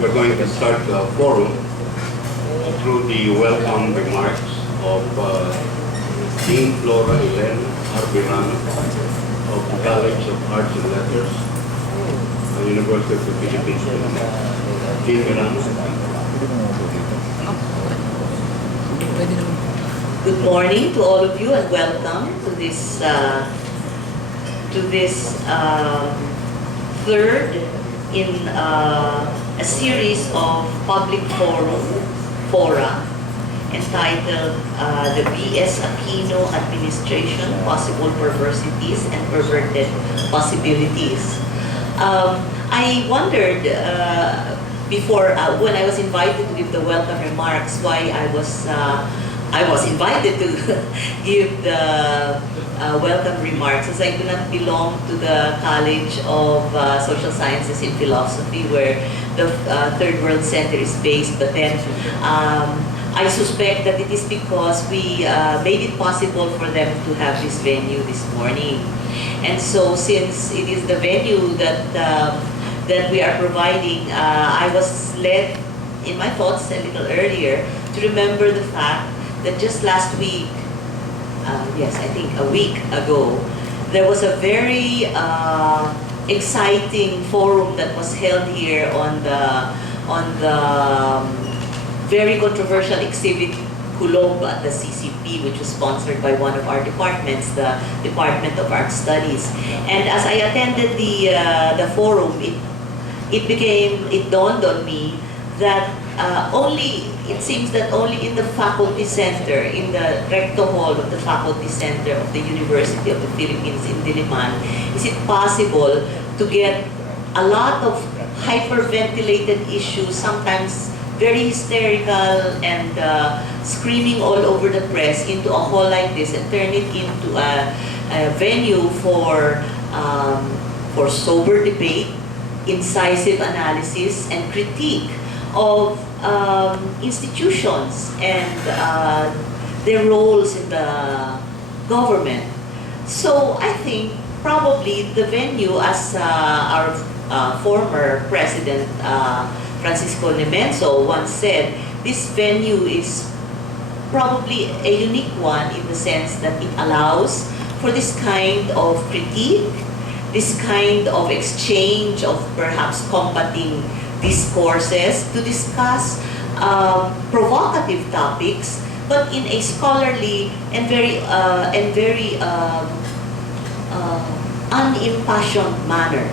We're going to start the forum through the welcome remarks of Dean Flora Elena Arbirano of the College of Arts and Letters, University of the Philippines. Dean Mirano. Good morning to all of you and welcome to this third in a series of public fora entitled the B.S. Aquino Administration, Possible Perversities and Perverted Possibilities. I wondered before, when I was invited to give the welcome remarks, why I was invited to give the welcome remarks, as I do not belong to the College of Social Sciences and Philosophy, where the Third World Center is based, but then I suspect that it is because we made it possible for them to have this venue this morning. And so since it is the venue that we are providing, I was led in my thoughts a little earlier to remember the fact that just last week, yes, I think a week ago, there was a very exciting forum that was held here on the very controversial exhibit Kulob at the CCP, which was sponsored by one of our departments, the Department of Art Studies. And as I attended the forum, it dawned on me that it seems that only in the faculty center, in the Recto Hall of the faculty center of the University of the Philippines in Diliman, is it possible to get a lot of hyperventilated issues, sometimes very hysterical and screaming all over the press, into a hall like this and turn it into a venue for sober debate, incisive analysis, and critique of institutions and their roles in the government. So I think probably the venue, as our former president Francisco Nemenzo once said, this venue is probably a unique one in the sense that it allows for this kind of critique, this kind of exchange of perhaps combating discourses, to discuss provocative topics, but in a scholarly and very unimpassioned manner,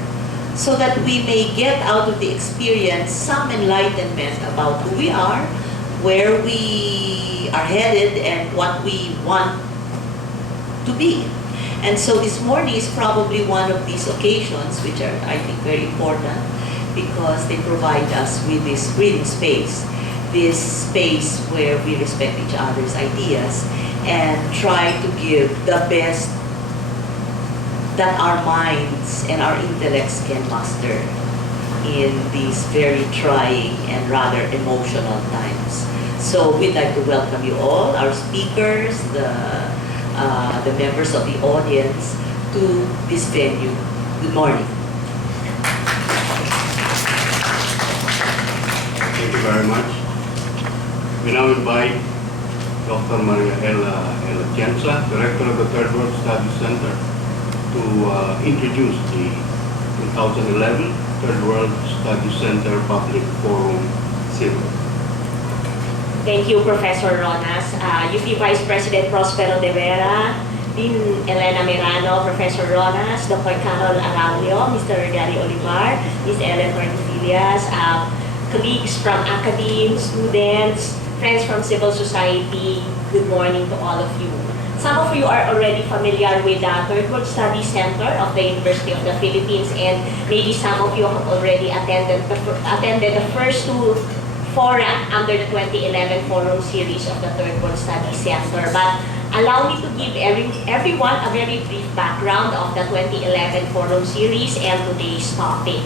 so that we may get out of the experience some enlightenment about who we are, where we are headed, and what we want to be. And so this morning is probably one of these occasions which are, I think, very important, because they provide us with this reading space, this space where we respect each other's ideas and try to give the best that our minds and our intellects can muster in these very trying and rather emotional times. So we'd like to welcome you all, our speakers, the members of the audience, to this venue. Good morning. Thank you very much. We now invite Dr. Maria Atienza, Director of the Third World Studies Center, to introduce the 2011 Third World Studies Center Public Forum Series. Thank you, Professor Ronas. UP Vice President Prospero de Vera, Dean Elena Mirano, Professor Ronas, Dr. Carol Araullo, Mr. Gary Olivar, Ms. Ellen Tordesillas, colleagues from academe, students, friends from civil society, good morning to all of you. Some of you are already familiar with the Third World Studies Center of the University of the Philippines, and maybe some of you have already attended the first two fora under the 2011 Forum Series of the Third World Studies Center. But allow me to give everyone a very brief background of the 2011 Forum Series and today's topic.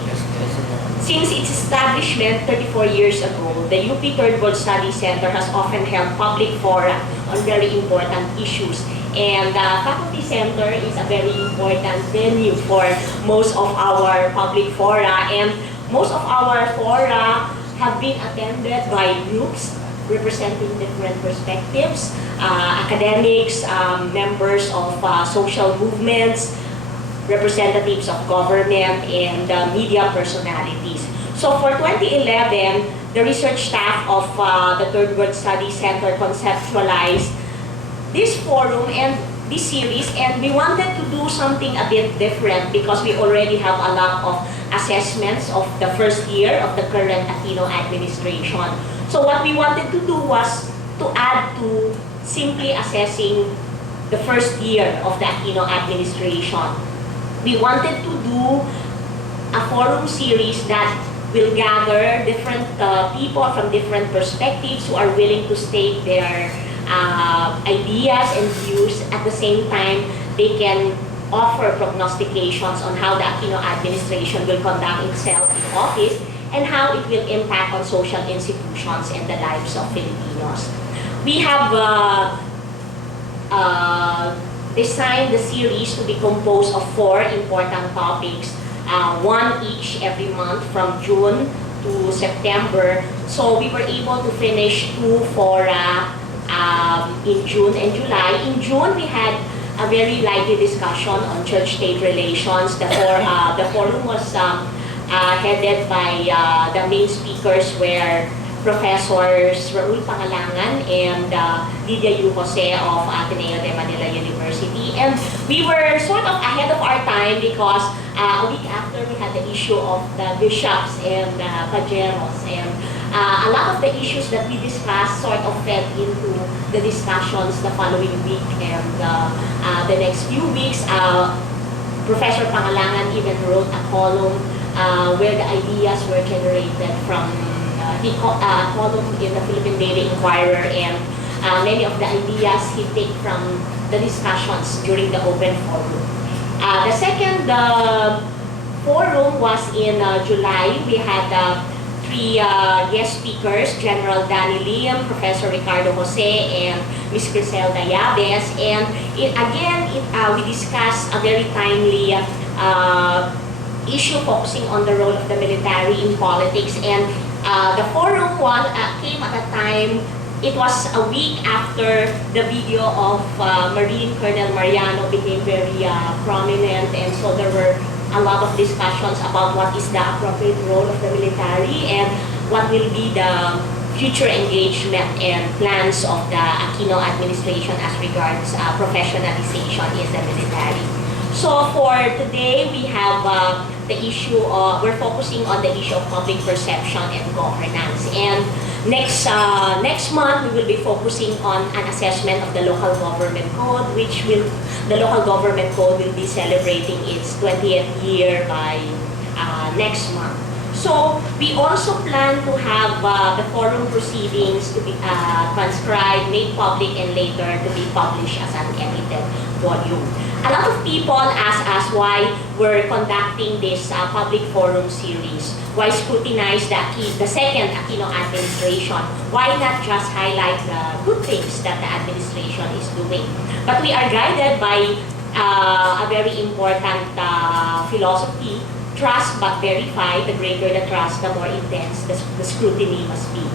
Since its establishment 34 years ago, the UP Third World Studies Center has often held public fora on very important issues. And the Faculty Center is a very important venue for most of our public fora. And most of our fora have been attended by groups representing different perspectives, academics, members of social movements, representatives of government, and media personalities. So for 2011, the research staff of the Third World Studies Center conceptualized this forum and this series, and we wanted to do something a bit different because we already have a lot of assessments of the first year of the current Aquino administration. So what we wanted to do was to add to simply assessing the first year of the Aquino administration. We wanted to do a forum series that will gather different people from different perspectives who are willing to state their ideas and views. At the same time, they can offer prognostications on how the Aquino administration will conduct itself in office and how it will impact on social institutions and the lives of Filipinos. We have designed the series to be composed of 4 important topics, one each every month from June to September. So we were able to finish 2 fora in June and July. In June, we had a very lively discussion on church-state relations. The forum was headed by the main speakers were Professors Raul Pangalangan and Lydia Yu Jose of Ateneo de Manila University. And we were sort of ahead of our time because a week after we had the issue of the bishops and pajeros, and a lot of the issues that we discussed sort of fed into the discussions the following week and the next few weeks. Professor Pangalangan even wrote a column where the ideas were generated from the column in the Philippine Daily Inquirer, and many of the ideas he took from the discussions during the open forum. The second forum was in July. We had 3 guest speakers, General Danny Lim, Professor Ricardo Jose, and Ms. Griselda Yabes. And we discussed a very timely issue focusing on the role of the military in politics. And the forum came at a time, it was a week after the video of Marine Colonel Mariano became very prominent, and so there were a lot of discussions about what is the appropriate role of the military and what will be the future engagement and plans of the Aquino administration as regards professionalization in the military. So for today, we have the issue of, we're focusing on the issue of public perception and governance. And next month, we will be focusing on an assessment of the local government code, the local government code will be celebrating its 20th year by next month. So we also plan to have the forum proceedings to be transcribed, made public, and later to be published as an edited volume. A lot of people ask us why we're conducting this public forum series. Why scrutinize the second Aquino administration? Why not just highlight the good things that the administration is doing? But we are guided by a very important philosophy: trust but verify. The greater the trust, the more intense the scrutiny must be.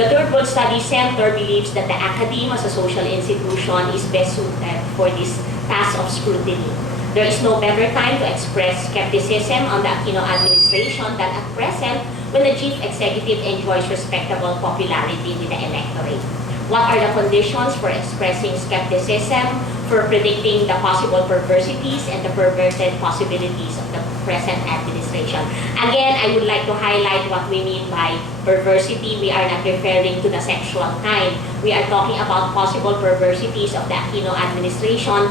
The Third World Studies Center believes that the academe as a social institution is best suited for this task of scrutiny. There is no better time to express skepticism on the Aquino administration than at present, when the chief executive enjoys respectable popularity with the electorate. What are the conditions for expressing skepticism, for predicting the possible perversities and the perverted possibilities of the present administration? Again, I would like to highlight what we mean by perversity. We are not referring to the sexual kind. We are talking about possible perversities of the Aquino administration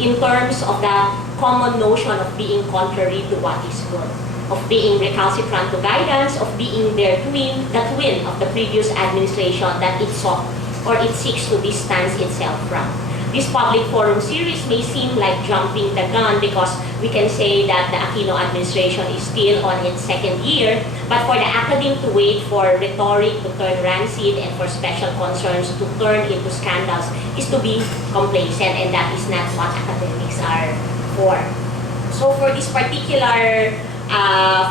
in terms of the common notion of being contrary to what is good, of being recalcitrant to guidance, of being the twin of the previous administration that it sought or it seeks to distance itself from. This public forum series may seem like jumping the gun because we can say that the Aquino administration is still on its second year, but for the academe to wait for rhetoric to turn rancid and for special concerns to turn into scandals is to be complacent, and that is not what academics are for. So for this particular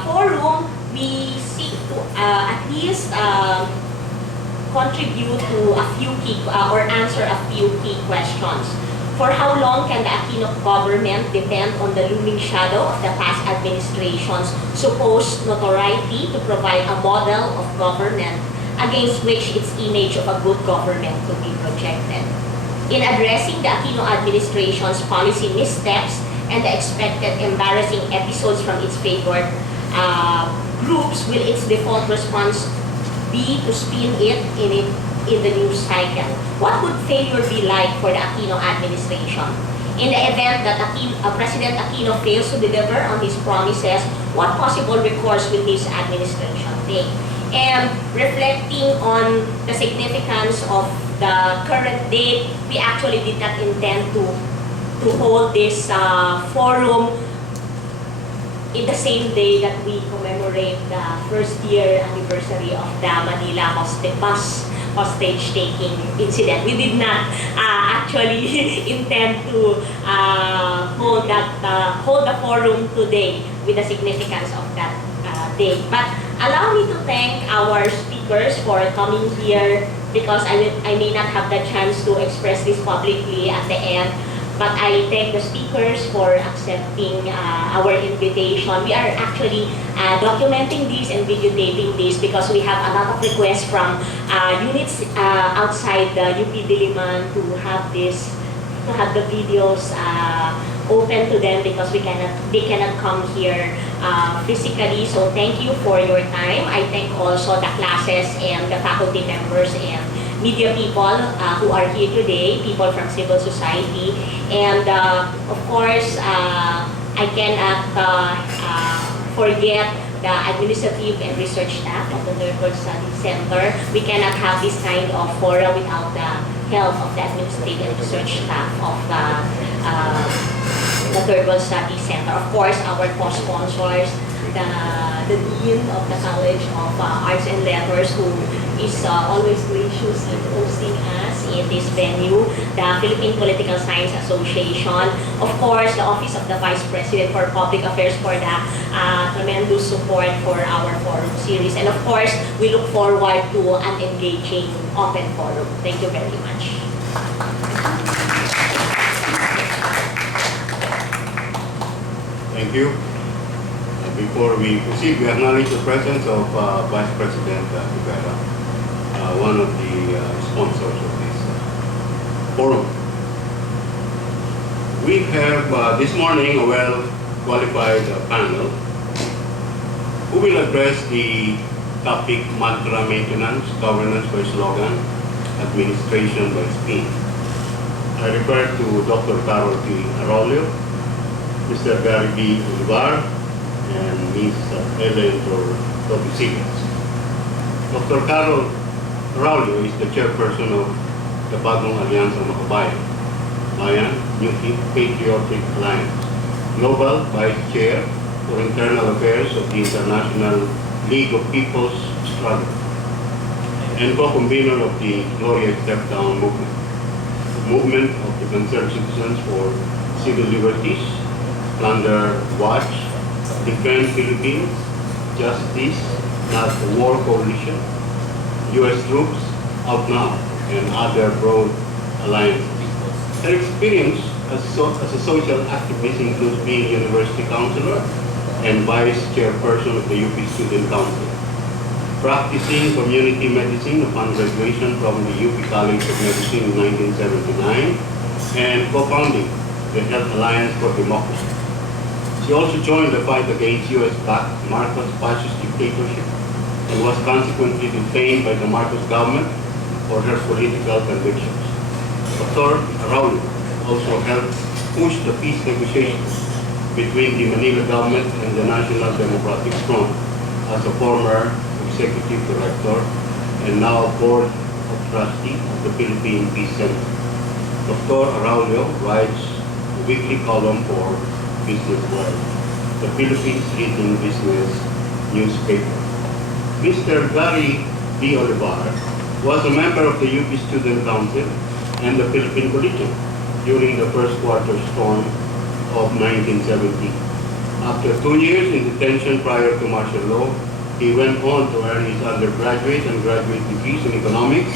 forum, we seek to at least please contribute to a few key or answer a few key questions. For how long can the Aquino government depend on the looming shadow of the past administration's supposed notoriety to provide a model of government against which its image of a good government could be projected? In addressing the Aquino administration's policy missteps and the expected embarrassing episodes from its favored groups, will its default response be to spin it in the news cycle? What would failure be like for the Aquino administration? In the event that President Aquino fails to deliver on his promises, what possible recourse will his administration take? And reflecting on the significance of the current date, we actually did not intend to hold this forum in the same day that we commemorate the first year anniversary of the Manila hostage-taking incident. We did not actually intend to hold the forum today with the significance of that day. But allow me to thank our speakers for coming here, because I may not have the chance to express this publicly at the end. But I thank the speakers for accepting our invitation. We are actually documenting this and videotaping this because we have a lot of requests from units outside the UP Diliman to have the videos open to them because they cannot come here physically. So thank you for your time. I thank also the classes and the faculty members and media people who are here today, people from civil society, and of course, I cannot forget the administrative and research staff of the Recto Study Center. We cannot have this kind of forum without the help of the administrative and research staff of the Recto Study Center. Of course, our co-sponsors, the Dean of the College of Arts and Letters, who is always gracious in hosting us in this venue, the Philippine Political Science Association, of course, the Office of the Vice President for Public Affairs for the tremendous support for our forum series, and of course, we look forward to an engaging open forum. Thank you very much. Thank you. Before we proceed, we acknowledge the presence of Vice President Rivera, one of the sponsors of this forum. We have this morning a well-qualified panel who will address the topic mantra maintenance, governance by slogan, administration by spin. I refer to Dr. Claro Araullo, Mr. Gary B. Olivar, and Ms. Tordesillas. Dr. Araullo is the chairperson of the Bagong Alyansang Makabayan, Malaya and Patriotic Alliance, Global Vice Chair for Internal Affairs of the International League of People's Struggle, and co-convener of the Glorious Step Down movement, the movement of the concerned citizens for civil liberties, Plunder Watch, Defend Philippines, Justice, Not a War Coalition, U.S. Troops, Out Now, and other broad alliances. Her experience as a social activist includes being university counselor and vice chairperson of the UP Student Council, practicing community medicine upon graduation from the UP College of Medicine in 1979, and co-founding the Health Alliance for Democracy. She also joined the fight against U.S.-backed Marcos fascist dictatorship and was consequently detained by the Marcos government for her political convictions. Dr. Araullo also helped push the peace negotiations between the Manila government and the National Democratic Front as a former executive director and now board of trustee of the Philippine Peace Center. Dr. Araullo writes a weekly column for Business World, the Philippines leading business newspaper. Mr. Gary B. Olivar was a member of the UP Student Council and the Philippine Collegian during the first quarter storm of 1970. After 2 years in detention prior to martial law, He went on to earn his undergraduate and graduate degrees in economics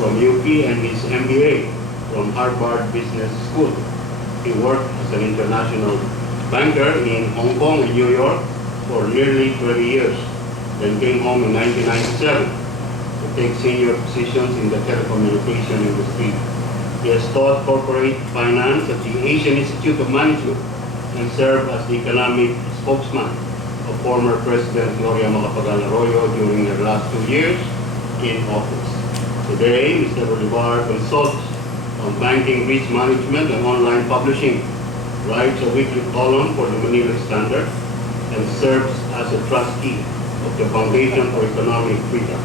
from UP and his MBA from Harvard Business School. He worked as an international banker in Hong Kong and New York for nearly 20 years, then came home in 1997 to take senior positions in the telecommunication industry. He has taught corporate finance at the Asian Institute of Management and served as the economic spokesman of former President Araullo during her last 2 years in office. Today, Mr. Olivar consults on banking, risk management, and online publishing, writes a weekly column for the Manila Standard, and serves as a trustee of the Foundation for Economic Freedom.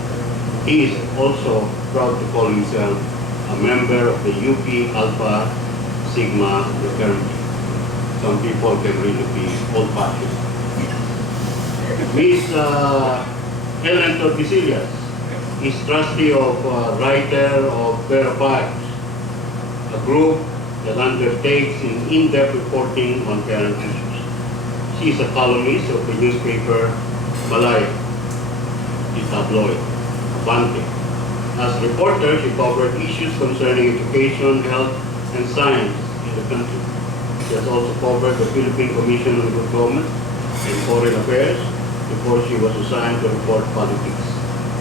He is also proud to call himself a member of the UP Alpha Sigma fraternity. Some people can really be old-fashioned. Miss Ellen Tordesillas is trustee of Writer of Verifiers, a group that undertakes in-depth reporting on current issues. She is a columnist of the newspaper Malaya and Abante. As reporter, she covered issues concerning education, health, and science in the country. She has also covered the Philippine Commission on Good Government and Foreign Affairs before she was assigned to report politics.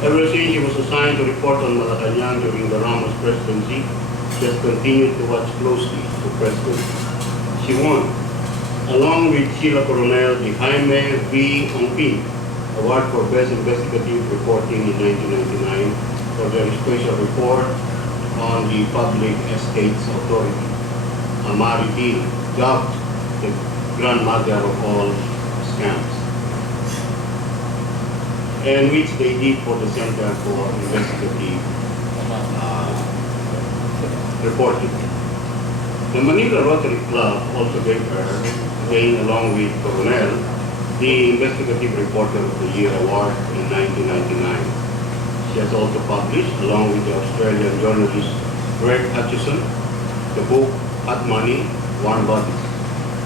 Ever since she was assigned to report on Malacanang during the Ramos presidency, she has continued to watch closely the president. She won, along with Sheila Coronel, the Jaime V. Ongpin Award for Best Investigative Reporting in 1999 for their special report on the Public Estates Authority, a marity dubbed the grandmother of all scams, and which they did for the Center for Investigative Reporting. The Manila Rotary Club also gave her, again along with Coronel, the Investigative Reporter of the Year award in 1999. She has also published, along with the Australian journalist Greg Hutchison, the book Hot Money, Warm Bodies,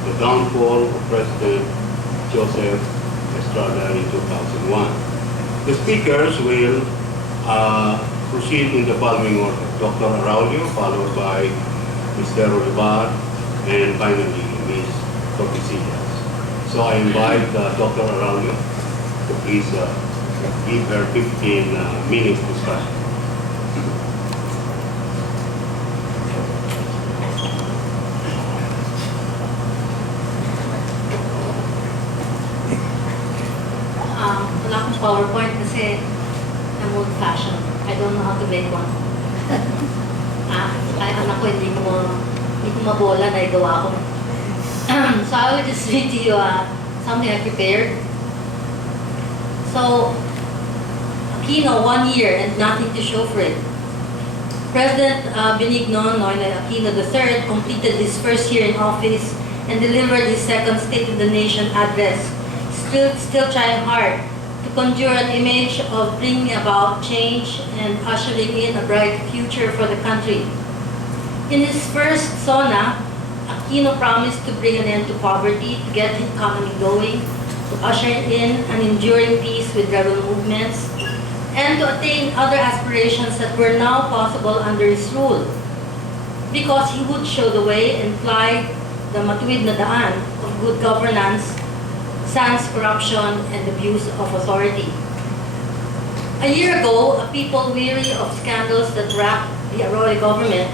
The Downfall of President Joseph Estrada in 2001. The speakers will proceed in the following order: Dr. Araullo, followed by Mr. Olivar, and finally Ms. Tordesillas. So I invite Dr. Araullo to please give her 15 minutes discussion. Wala akong PowerPoint kasi I'm old-fashioned. I don't know how to make one. Ay, anak ko, hindi ko mabola na igawa ko. So I will just read to you something I prepared. So, Aquino, 1 year and nothing to show for it. President Benigno Noynoy Aquino III completed his first year in office and delivered his second State of the Nation address, still trying hard to conjure an image of bringing about change and ushering in a bright future for the country. In his first SONA, Aquino promised to bring an end to poverty, to get the economy going, to usher in an enduring peace with rebel movements, and to attain other aspirations that were now possible under his rule, because he would show the way and fly the matuwid na daan of good governance, sans corruption and abuse of authority. A year ago, a people weary of scandals that wrapped the Araullo government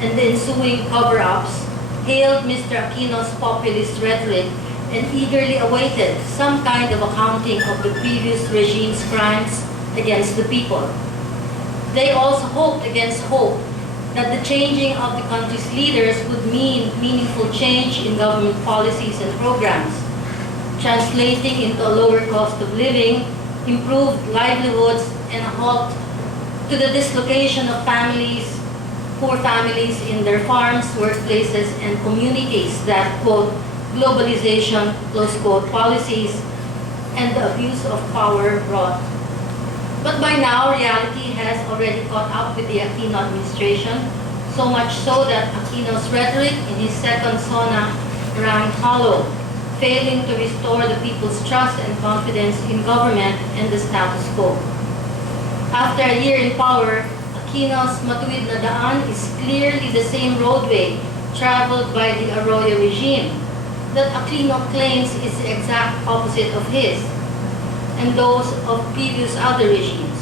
and the ensuing cover-ups hailed Mr. Aquino's populist rhetoric and eagerly awaited some kind of accounting of the previous regime's crimes against the people. They also hoped against hope that the changing of the country's leaders would mean meaningful change in government policies and programs, translating into a lower cost of living, improved livelihoods, and a halt to the dislocation of poor families in their farms, workplaces, and communities that, quote, globalization, close quote, policies, and the abuse of power brought. But by now, reality has already caught up with the Aquino administration, so much so that Aquino's rhetoric in his second SONA rang hollow, failing to restore the people's trust and confidence in government and the status quo. After a year in power, Aquino's matuwid na daan is clearly the same roadway traveled by the Araullo regime that Aquino claims is the exact opposite of his and those of previous other regimes.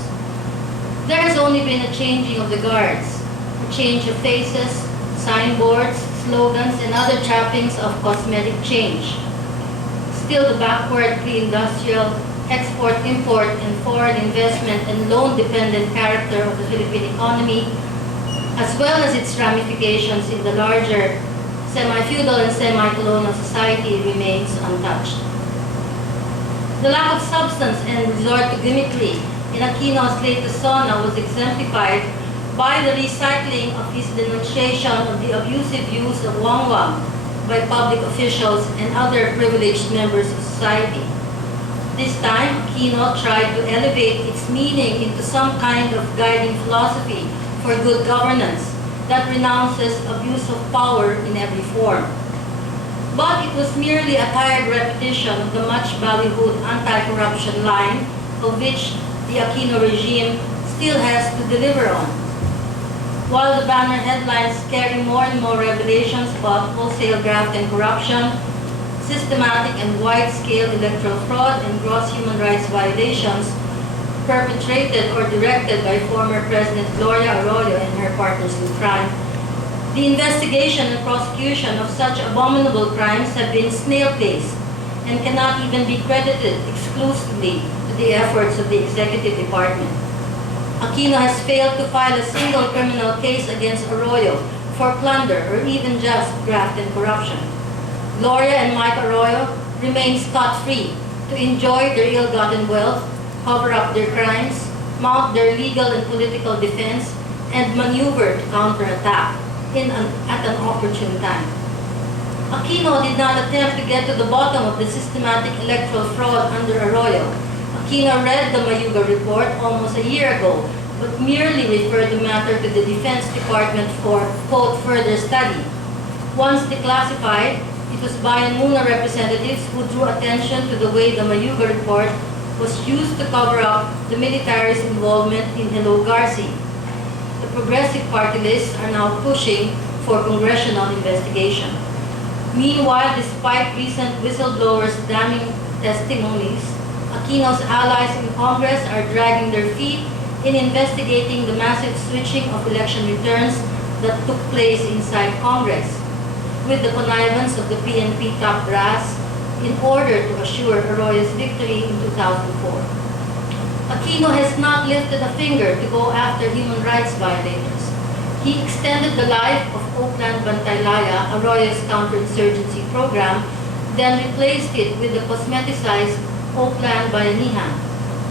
There has only been a changing of the guards, a change of faces, signboards, slogans, and other trappings of cosmetic change. Still, the backward pre-industrial export-import and foreign investment and loan-dependent character of the Philippine economy, as well as its ramifications in the larger semi-feudal and semi-colonial society, remains untouched. The lack of substance and resort to gimmickry in Aquino's late persona was exemplified by the recycling of his denunciation of the abusive use of wangwang by public officials and other privileged members of society. This time, Aquino tried to elevate its meaning into some kind of guiding philosophy for good governance that renounces abuse of power in every form. But it was merely a tired repetition of the much ballyhooed anti-corruption line of which the Aquino regime still has to deliver on. While the banner headlines carry more and more revelations about wholesale graft and corruption, systematic and wide-scale electoral fraud and gross human rights violations perpetrated or directed by former President Gloria Araullo and her partners in crime, the investigation and prosecution of such abominable crimes have been snail-paced and cannot even be credited exclusively to the efforts of the executive department. Aquino has failed to file a single criminal case against Araullo for plunder or even just graft and corruption. Gloria and Mike Araullo remain scot-free to enjoy their ill-gotten wealth, cover up their crimes, mount their legal and political defense, and maneuver to counterattack at an opportune time. Aquino did not attempt to get to the bottom of the systematic electoral fraud under Araullo. Aquino read the Mayuga report almost a year ago, but merely referred the matter to the Defense Department for, quote, further study. Once declassified, it was Bayan Muna representatives who drew attention to the way the Mayuga report was used to cover up the military's involvement in Hello Garci. The Progressive Party lists are now pushing for congressional investigation. Meanwhile, despite recent whistleblowers' damning testimonies, Aquino's allies in Congress are dragging their feet in investigating the massive switching of election returns that took place inside Congress, with the connivance of the PNP top brass in order to assure Araullo's victory in 2004. Aquino has not lifted a finger to go after human rights violators. He extended the life of Oakland Bantaylaya, Araullo's counterinsurgency program, then replaced it with the cosmeticized Oakland Bayanihan.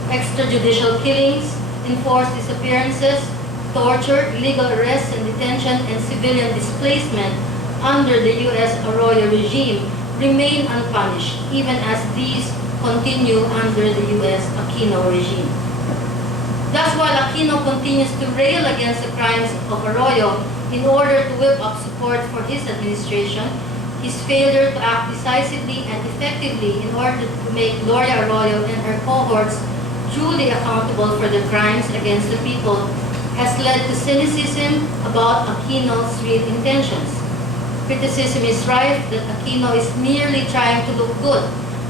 Extrajudicial killings, enforced disappearances, torture, illegal arrests and detention, and civilian displacement under the U.S. Araullo regime remain unpunished, even as these continue under the U.S. Aquino regime. Thus, while Aquino continues to rail against the crimes of Araullo in order to whip up support for his administration, his failure to act decisively and effectively in order to make Gloria Araullo and her cohorts truly accountable for the crimes against the people has led to cynicism about Aquino's real intentions. Criticism is rife that Aquino is merely trying to look good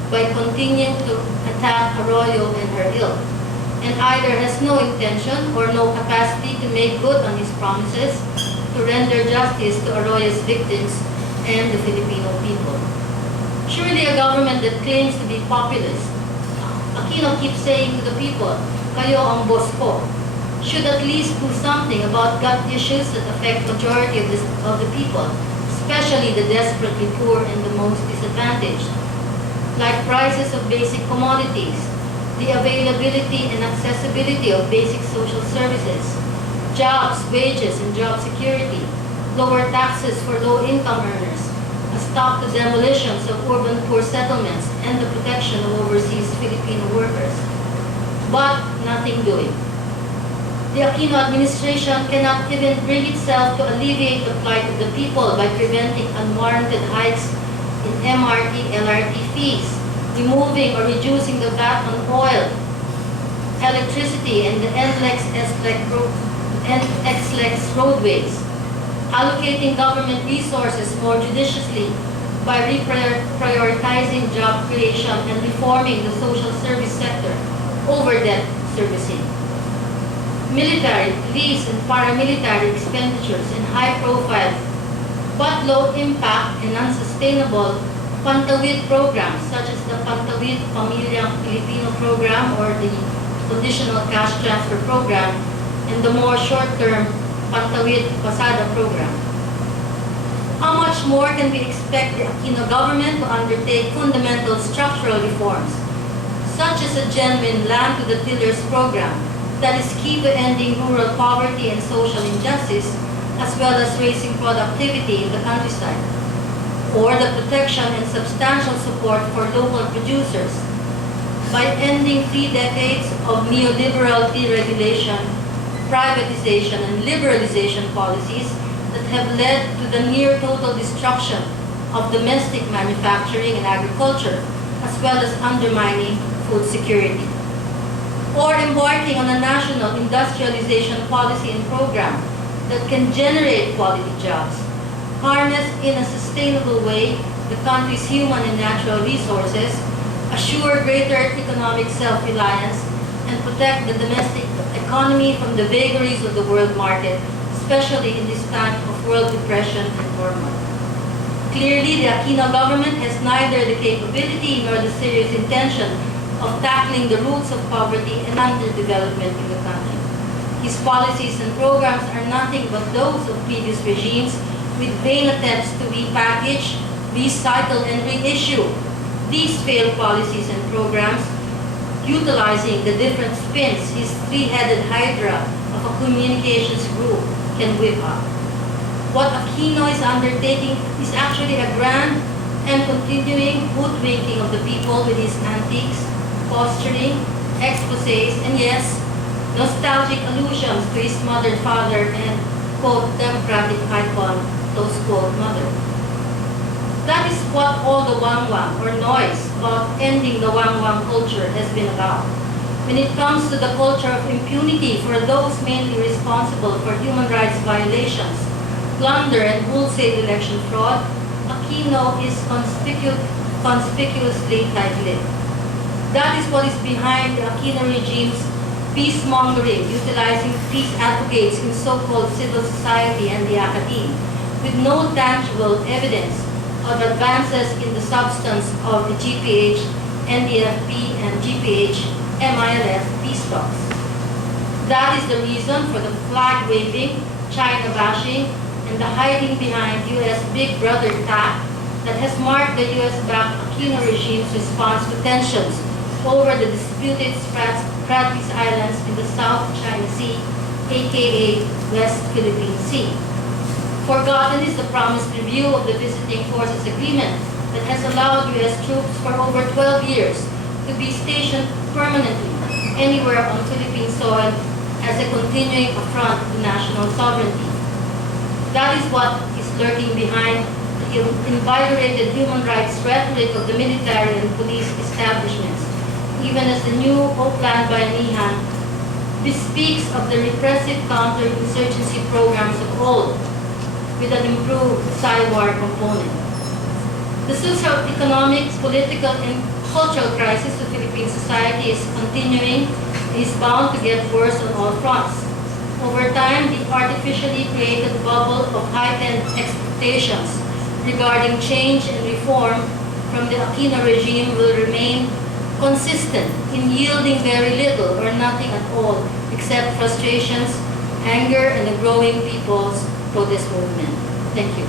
by continuing to attack Araullo and her ilk, and either has no intention or no capacity to make good on his promises to render justice to Araullo's victims and the Filipino people. Surely a government that claims to be populist, Aquino keeps saying to the people, "Kayo ang boss ko," should at least do something about gut issues that affect majority of the people, especially the desperately poor and the most disadvantaged, like prices of basic commodities, the availability and accessibility of basic social services, jobs, wages, and job security, lower taxes for low-income earners, a stop to demolitions of urban poor settlements, and the protection of overseas Filipino workers. But nothing doing. The Aquino administration cannot even bring itself to alleviate the plight of the people by preventing unwarranted hikes in MRT, LRT fees, removing or reducing the VAT on oil, electricity, and the NXLEX roadways, allocating government resources more judiciously by reprioritizing job creation and reforming the social service sector over debt servicing. Military, police, and paramilitary expenditures in high-profile but low-impact and unsustainable Pantawid programs such as the Pantawid Pamilyang Pilipino program or the Conditional Cash Transfer program and the more short-term Pantawid Pasada program. How much more can we expect the Aquino government to undertake fundamental structural reforms, such as a genuine land to the tillers program that is key to ending rural poverty and social injustice, as well as raising productivity in the countryside, or the protection and substantial support for local producers by ending 3 decades of neoliberal deregulation, privatization, and liberalization policies that have led to the near total destruction of domestic manufacturing and agriculture, as well as undermining food security. Or embarking on a national industrialization policy and program that can generate quality jobs, harness in a sustainable way the country's human and natural resources, assure greater economic self-reliance, and protect the domestic economy from the vagaries of the world market, especially in this time of world depression and turmoil. Clearly, the Aquino government has neither the capability nor the serious intention of tackling the roots of poverty and underdevelopment in the country. His policies and programs are nothing but those of previous regimes with vain attempts to repackage, recycle, and reissue these failed policies and programs, utilizing the different spins his three-headed hydra of a communications group can whip up. What Aquino is undertaking is actually a grand and continuing hoodwinking of the people with his antiques, posturing, exposés, and yes, nostalgic allusions to his murdered father and, quote, democratic icon, close quote, mother. That is what all the wangwang or noise about ending the wangwang culture has been about. When it comes to the culture of impunity for those mainly responsible for human rights violations, plunder, and wholesale election fraud, Aquino is conspicuously tight-lipped. That is what is behind the Aquino regime's peace-mongering, utilizing peace advocates in so-called civil society and the academe, with no tangible evidence of advances in the substance of the GPH, NDFP, and GPH, MILF peace talks. That is the reason for the flag-waving, China-bashing, and the hiding behind U.S. Big Brother tact that has marked the U.S.-backed Aquino regime's response to tensions over the disputed Spratlys Islands in the South China Sea, aka West Philippine Sea. Forgotten is the promised review of the Visiting Forces Agreement that has allowed U.S. troops for over 12 years to be stationed permanently anywhere on Philippine soil as a continuing affront to national sovereignty. That is what is lurking behind the invigorated human rights rhetoric of the military and police establishments, even as the new Oplan Bayanihan bespeaks of the repressive counterinsurgency programs of old, with an improved Psy-war component. The socio-economic, political, and cultural crisis of Philippine society is continuing and is bound to get worse on all fronts. Over time, the artificially created bubble of heightened expectations regarding change and reform from the Aquino regime will remain consistent in yielding very little or nothing at all except frustrations, anger, and a growing people's protest movement. Thank you.